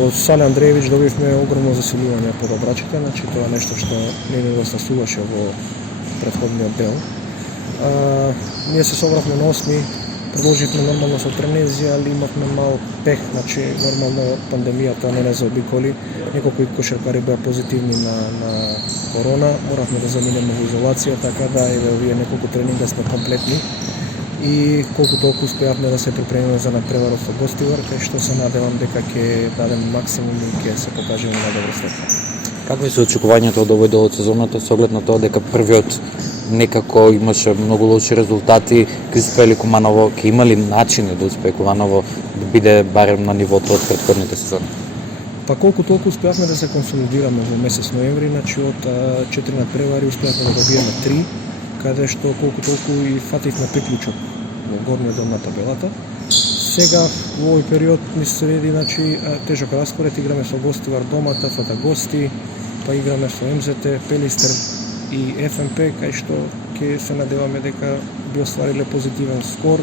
Во Сане Андреевич добивме огромно засилување по добрачите, значи тоа е нешто што не ни недостасуваше во претходниот дел. Ние се собравме на 8, продолживме нормално со тренези, али имавме мал пех, значи нормално пандемијата не заобиколи. Неколку кошаркари беа позитивни на корона, моравме да заминеме во изолација, така да еве овие неколку тренинга сме комплетни и колку толку успеавме да се припремиме за надпреварот со Гостивар, кај што се надевам дека ќе дадем максимум и ќе се покажеме на добро светло. Какви се очекувањата од овој дел од сезоната со оглед на тоа дека првиот некако имаше многу лоши резултати, ќе успее ли Куманово, ќе има ли начини да успее Куманово да биде барем на нивото од претходните сезони? Па колку толку успеавме да се консолидираме во месец ноември, значи од 4 надпревари успеавме да добиеме 3, каде што колку толку и фативме приклучок во горниот дел на табелата. Сега во овој период ни се следи значи тежок распоред, играме со Гостивар дома, Тафата гости, па играме со МЗТ, Пелистер и ФМП, кај што ќе се надеваме дека би оствариле позитивен скор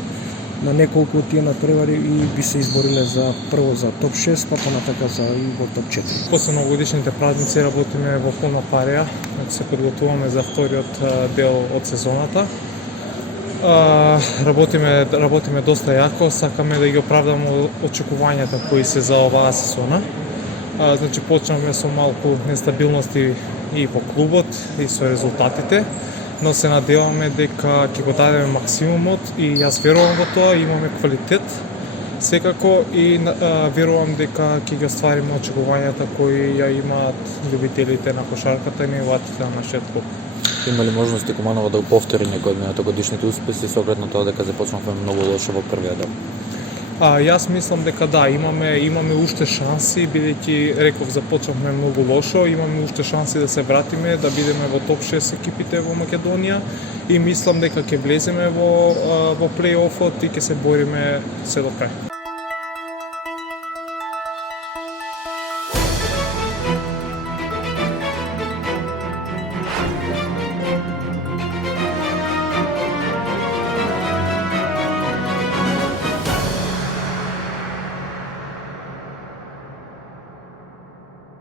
на неколку од тие надпревари и би се избориле за прво за топ 6, па понатака за и во топ 4. После новогодишните празници работиме во полна парија, се подготвуваме за вториот дел од сезоната. Работиме доста јако, сакаме да ги оправдаме очекувањата кои се за оваа сезона. Значи почнавме со малку нестабилности и во клубот и со резултатите, но се надеваме дека ќе го дадеме максимумот и јас верувам во тоа, имаме квалитет секако и верувам дека ќе ги оствариме очекувањата кои ја имаат љубителите на кошарката и неуватите на нашиот клуб. Има ли можности Куманово да повтори некој од минатогодишните успеси со оглед на тоа дека започнавме многу лошо во првиот дел? Јас мислам дека да, имаме уште шанси, бидејќи реков започнавме многу лошо, имаме уште шанси да се вратиме, да бидеме во топ 6 екипите во Македонија и мислам дека ќе влеземе во плей-офот и ќе се бориме се до крај.